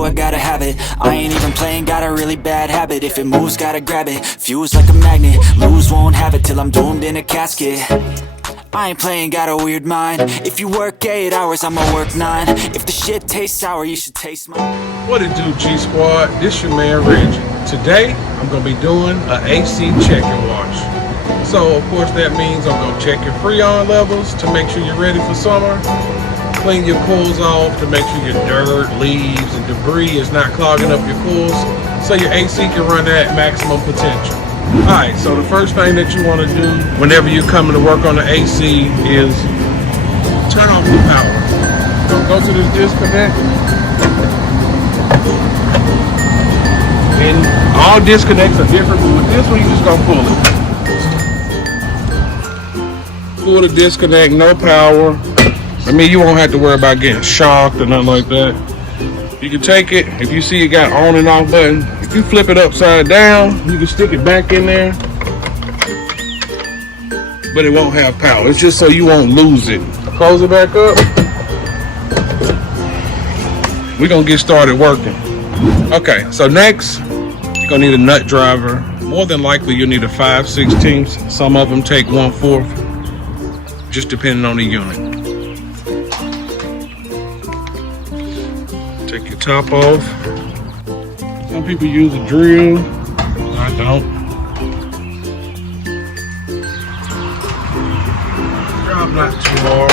do, I gotta have it. I ain't even playing, got a really bad habit. If it moves, gotta grab it, fuse like a magnet. Lose, won't have it till I'm doomed in a casket. I ain't playing, got a weird mind. If you work 8 hours, I'ma work 9. If the shit tastes sour, you should taste mine. What it do, G Squad? This your man Reggie. Today, I'm gonna be doing an AC check and wash. So, of course, that means I'm gonna check your Freon levels to make sure you're ready for summer. Clean your coils off to make sure your dirt, leaves, and debris is not clogging up your coils, so your AC can run at maximum potential. Alright, so the first thing that you want to do whenever you're coming to work on the AC is turn off the power. So go to this disconnect. And all disconnects are different, but with this one, you're just going to pull it. Pull the disconnect, no power. I mean, you won't have to worry about getting shocked or nothing like that. You can take it, if you see it got on and off button, if you flip it upside down, you can stick it back in there, but it won't have power. It's just so you won't lose it. Close it back up. We're gonna get started working. Okay, so next, you're gonna need a nut driver. More than likely, you'll need a 5/16. Some of them take 1/4, just depending on the unit. Take your top off. Some people use a drill. I don't. Job not too hard.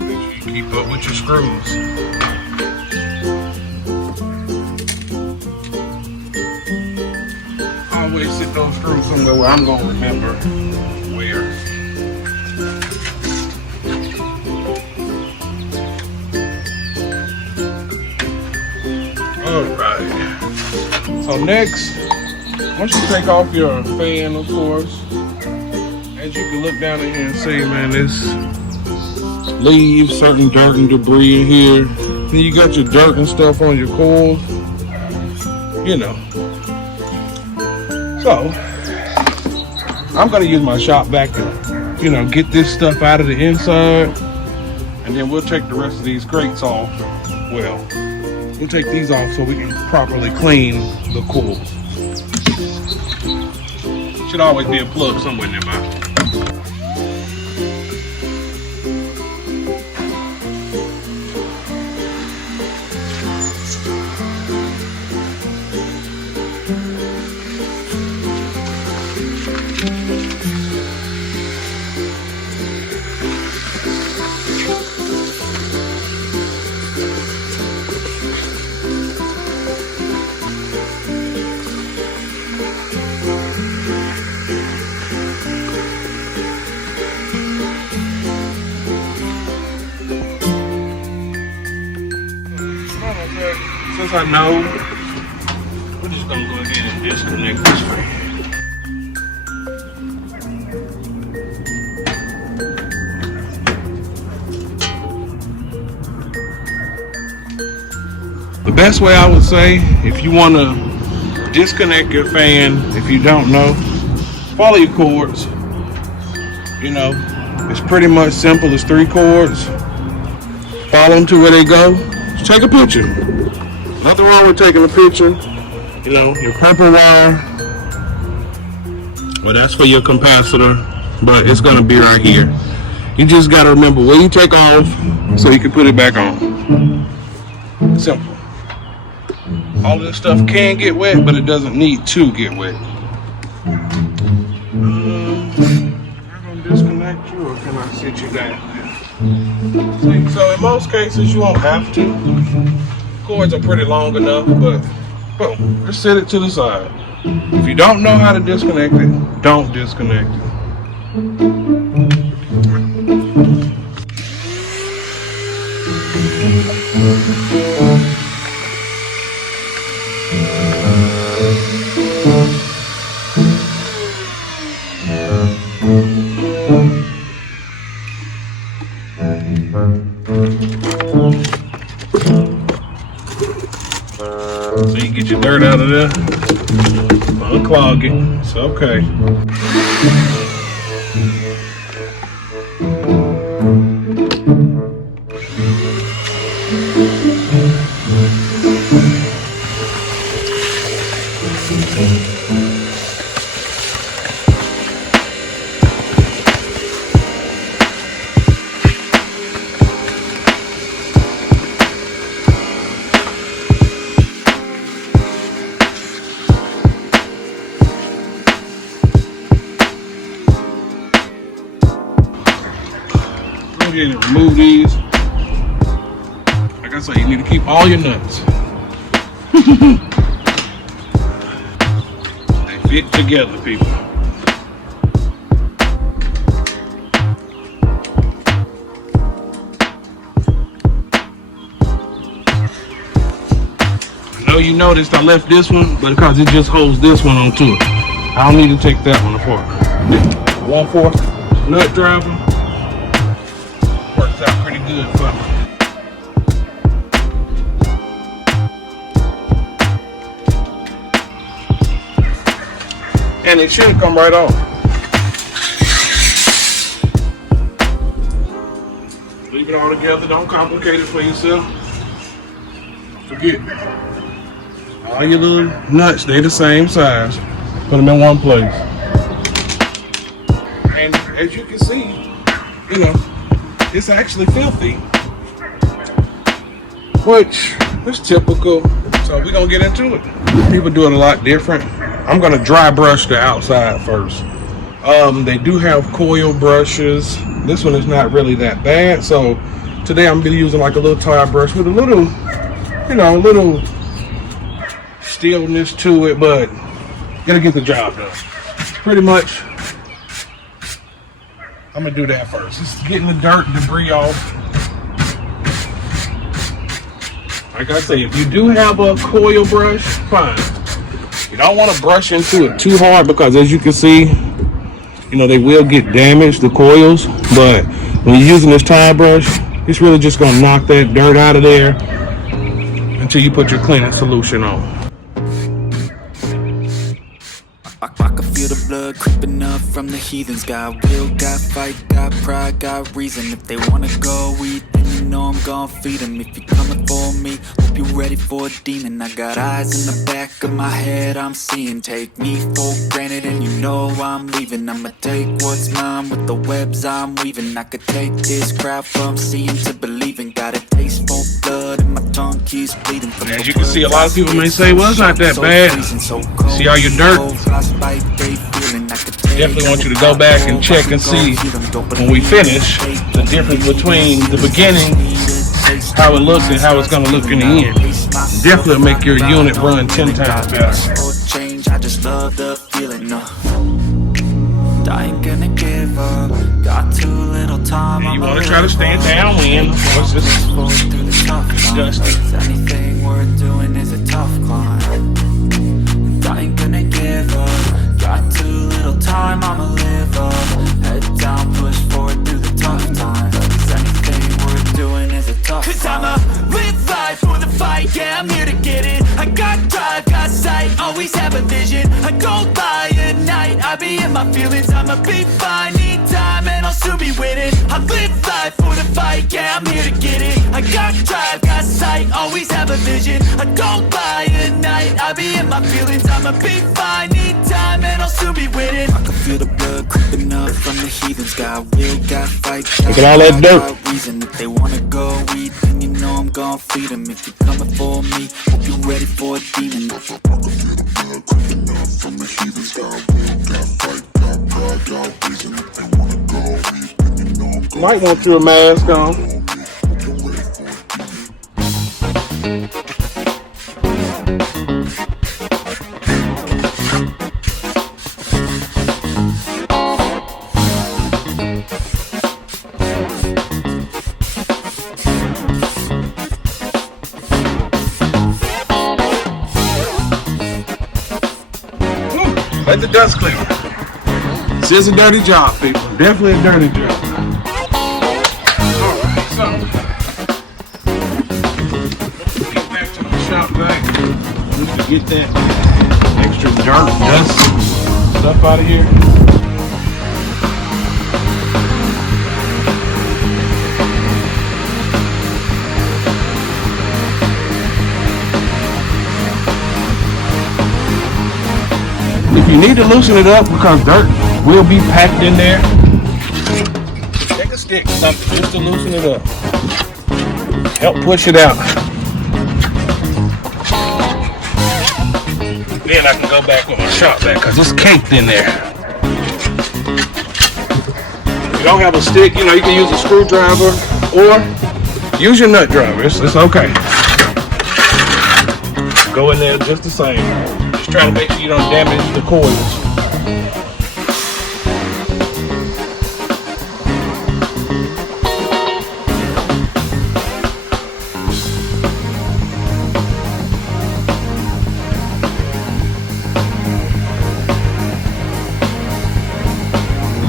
Make sure you keep up with your screws. Always sit those screws somewhere where I'm gonna remember where. Alright, so next, once you take off your fan, of course, as you can look down in here and see, man, this leaves certain dirt and debris in here. Then you got your dirt and stuff on your coils, you know. So, I'm gonna use my shop vac to, you know, get this stuff out of the inside, and then we'll take the rest of these grates off. Well, we'll take these off so we can properly clean the coils. Should always be a plug somewhere nearby. Since I know, we're just gonna go ahead and disconnect this fan. The best way I would say, if you want to disconnect your fan, if you don't know, follow your cords. You know, it's pretty much simple. It's 3 cords. Follow them to where they go. Just take a picture. Nothing wrong with taking a picture. You know, your purple wire, well, that's for your capacitor, but it's gonna be right here. You just gotta remember where you take off so you can put it back on. Simple. All of this stuff can get wet, but it doesn't need to get wet. I'm gonna disconnect you, or can I sit you down? See, so in most cases, you won't have to. Cords are pretty long enough, but boom, just set it to the side. If you don't know how to disconnect it, don't disconnect it. So you get your dirt out of there, unclog it, it's okay. go ahead and remove these. Like I said, you need to keep all your nuts. They fit together, people. I know you noticed I left this one, but because it just holds this one onto it. I don't need to take that one apart. 1/4 nut driver works out pretty good for me. And it should come right off. Leave it all together, don't complicate it for yourself. Forget all your little nuts, they the same size. Put them in one place. And as you can see, you know, it's actually filthy, which is typical. So we're gonna get into it. People do it a lot different. I'm gonna dry brush the outside first. They do have coil brushes. This one is not really that bad. So today I'm gonna be using like a little tire brush with a little, you know, a little steelness to it, but gotta get the job done. Pretty much, I'm gonna do that first. Just getting the dirt, debris off. Like I say, if you do have a coil brush, fine. You don't want to brush into it too hard because as you can see, you know, they will get damaged, the coils. But when you're using this tire brush, it's really just gonna knock that dirt out of there until you put your cleaning solution on. I can feel the blood creeping up from the heathens. Got will, got fight, got pride, got reason. If they wanna go eat, then you know I'm gon' feed them. If you're coming for me, hope you're ready for a demon. I got eyes in the back of my head, I'm seeing. Take me for granted and you know I'm leaving. I'ma take what's mine with the webs I'm weaving. I could take this crowd from seeing to believing. Got a taste for blood and my tongue keeps bleeding. As you can see, a lot of people may say, well, it's not that bad. See all your dirt? Definitely want you to go back and check and see when we finish the difference between the beginning, how it looks, and how it's going to look in the end. Definitely make your unit run 10 times better. I just love the feeling. I ain't gonna give up. Got too little time. And you want to try to stand downwind. Of course, this is dusty. Anything worth doing is a tough climb. I ain't gonna give up. Got too little time, I'ma live up. Head down, push forward through the tough times. Anything worth doing is a tough climb. 'Cause I'ma live life for the fight, yeah, I'm here to get it. I got drive, got sight, always have a vision. I go by at night, I be in my feelings. I'ma be fine, need time, and I'll soon be winning. I live life for the fight, yeah, I'm here to get it. I got drive, got sight, always have a vision. I go by at night, I be in my feelings. I'ma be fine, need time, and I'll soon be winning. I can feel the blood creeping up from the heathens. Got will, got fight, look at all that dirt. Reason if they wanna go eat, then you know I'm gon' feed them. If you're coming for me, hope you're ready for a demon. I can feel the blood creeping up from the heathens. Got will, got fight, got pride, got reason. If they wanna go eat, then you know I'm gon' Might want your mask on. Let the dust clear. This is a dirty job, people. Definitely a dirty job. Alright, so get back to my shop vac just to get that extra dirt, dust, stuff out of here. If you need to loosen it up because dirt will be packed in there, take a stick, something just to loosen it up. Help push it out. Then I can go back with my shop vac because it's caked in there. you don't have a stick, you know, you can use a screwdriver or use your nut driver. It's okay. Go in there just the same. Just try to make sure you don't damage the coils.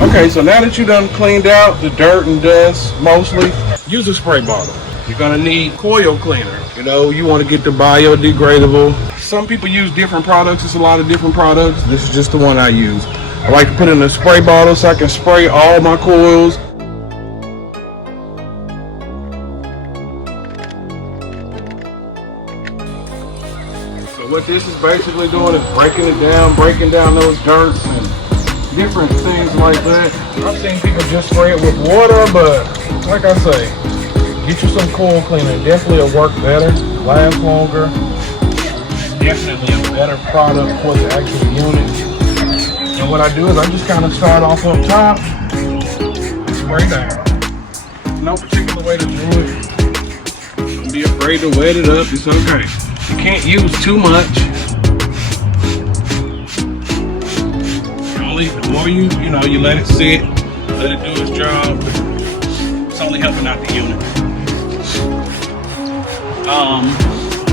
Okay, so now that you done cleaned out the dirt and dust, mostly, use a spray bottle. You're gonna need coil cleaner. You know, you wanna get the biodegradable. Some people use different products. It's a lot of different products. This is just the one I use. I like to put in a spray bottle so I can spray all my coils. So what this is basically doing is breaking down those dirts and different things like that. I've seen people just spray it with water, but like I say, get you some coil cleaner. Definitely will work better, last longer. Definitely a better product for the actual unit. And what I do is I just kind of start off up top, spray down. No particular way to do it. Don't be afraid to wet it up. It's okay. You can't use too much. The more you let it sit, let it do its job, it's only helping out the unit.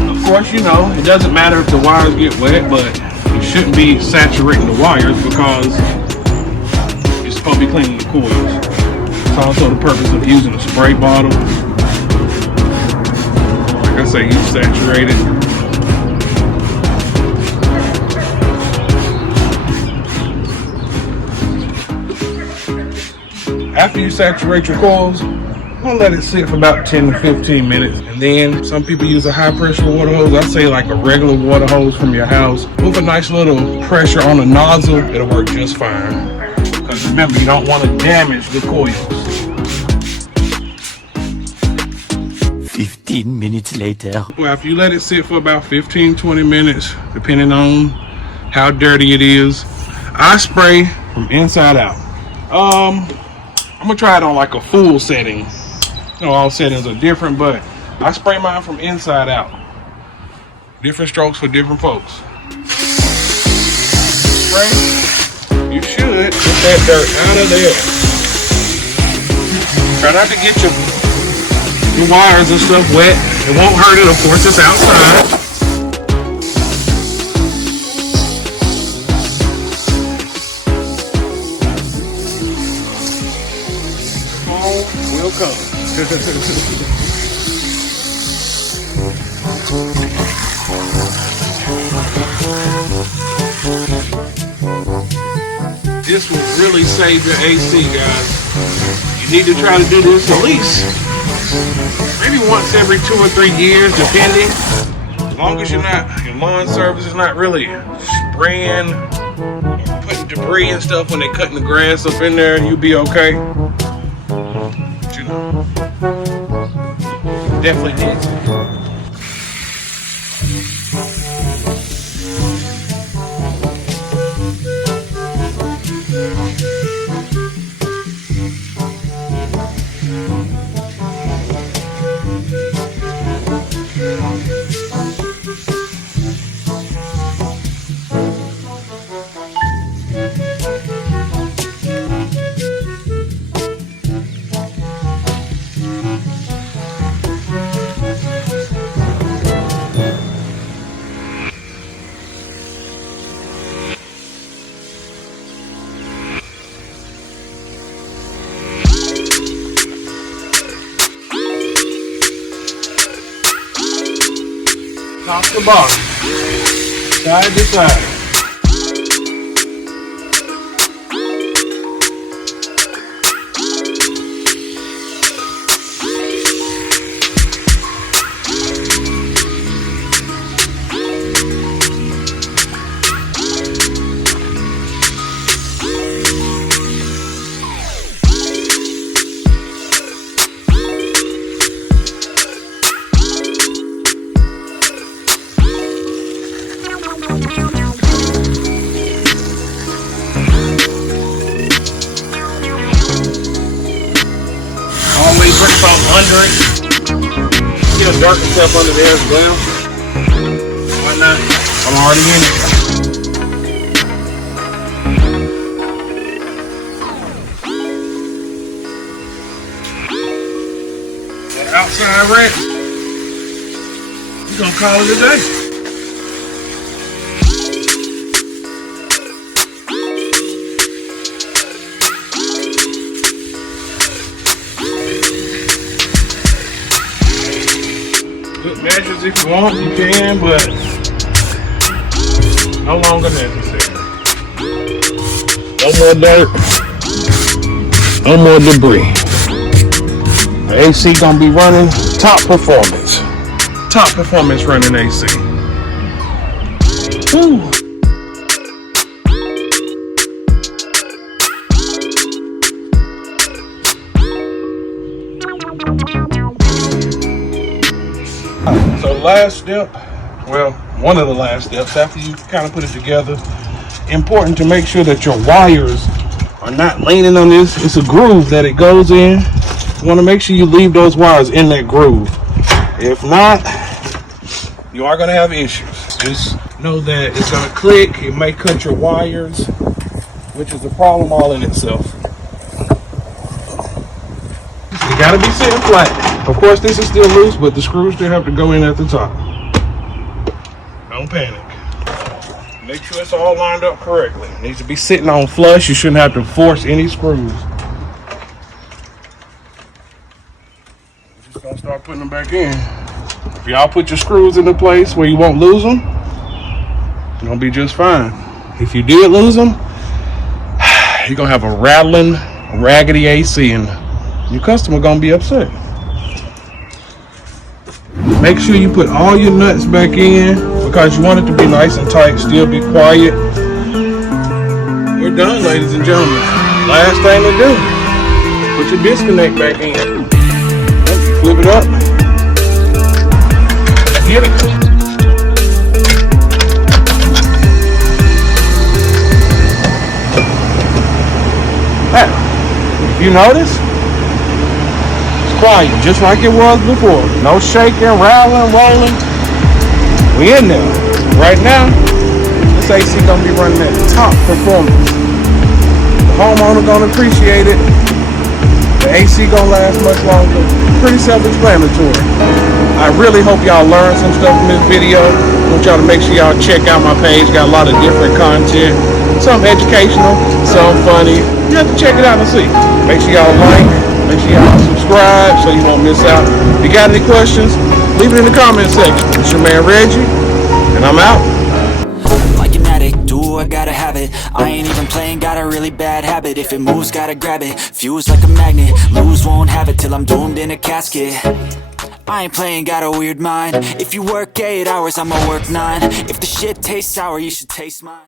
Of course, you know, it doesn't matter if the wires get wet, but you shouldn't be saturating the wires because you're supposed to be cleaning the coils. It's also the purpose of using a spray bottle. Like I say, you saturate it. After you saturate your coils, I'm gonna let it sit for about 10 to 15 minutes. And then some people use a high pressure water hose. I say like a regular water hose from your house. With a nice little pressure on the nozzle, it'll work just fine. Because remember, you don't want to damage the coils. 15 minutes later. Well, if you let it sit for about 15-20 minutes, depending on how dirty it is, I spray from inside out. I'm gonna try it on like a full setting. You know, all settings are different, but I spray mine from inside out. Different strokes for different folks. Spray. You should get that dirt out of there. Try not to get your wires and stuff wet. It won't hurt it, of course, it's outside. Will come. This will really save your AC, guys. You need to try to do this at least maybe once every 2 or 3 years, depending. As long as your lawn service is not really spraying, putting debris and stuff when they're cutting the grass up in there, you'll be okay. Definitely needs it. Top to bottom, side to side. may put something under it. Get a darker stuff under there as well. Why not? I'm already in it. That outside rack, we're gonna call it a day. Good measures if you want, you can, but no longer necessary. No more dirt, no more debris. The AC gonna be running top performance. Top performance running AC. Woo. So last step, well, one of the last steps after you kind of put it together, important to make sure that your wires are not leaning on this. It's a groove that it goes in. You want to make sure you leave those wires in that groove. If not, you are going to have issues. Just know that it's going to click. It may cut your wires, which is a problem all in itself. You got to be sitting flat. Of course, this is still loose, but the screws still have to go in at the top. Don't panic. Make sure it's all lined up correctly. It needs to be sitting on flush. You shouldn't have to force any screws. We're just gonna start putting them back in. If y'all put your screws into place where you won't lose them, it's gonna be just fine. If you did lose them, you're gonna have a rattling, raggedy AC, and your customer gonna be upset. Make sure you put all your nuts back in because you want it to be nice and tight, still be quiet. We're done, ladies and gentlemen. Last thing to do, put your disconnect back in. Flip it up. Get it. Hey, if you notice, quiet, just like it was before. No shaking, rattling, rolling. We in there. Right now, this AC gonna be running at top performance. The homeowner gonna appreciate it. The AC gonna last much longer. Pretty self-explanatory. I really hope y'all learned some stuff from this video. I want y'all to make sure y'all check out my page. Got a lot of different content. Some educational, some funny. You have to check it out and see. Make sure y'all like. Make sure y'all subscribe so you won't miss out. If you got any questions, leave it in the comment section. It's your man Reggie, and I'm out. Like an addict, do I gotta have it. I ain't even playing, got a really bad habit. If it moves, gotta grab it. Fuse like a magnet, lose, won't have it till I'm doomed in a casket. I ain't playing, got a weird mind. If you work 8 hours, I'ma work 9. If the shit tastes sour, you should taste mine.